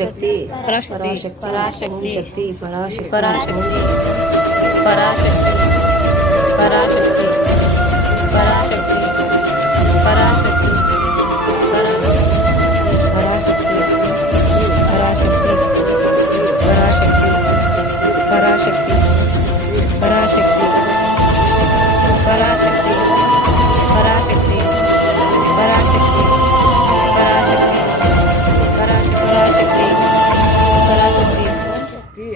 शक्ति पराशक्ति पराशक्ति शक्ति पराशक्ति पराशक्ति पराशक्ति पराशक्ति पराशक्ति पराशक्ति पराशक्ति पराशक्ति पराशक्ति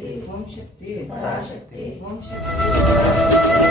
சக்தி ஓம் சக்தி பராசக்தி ஓம் சக்தி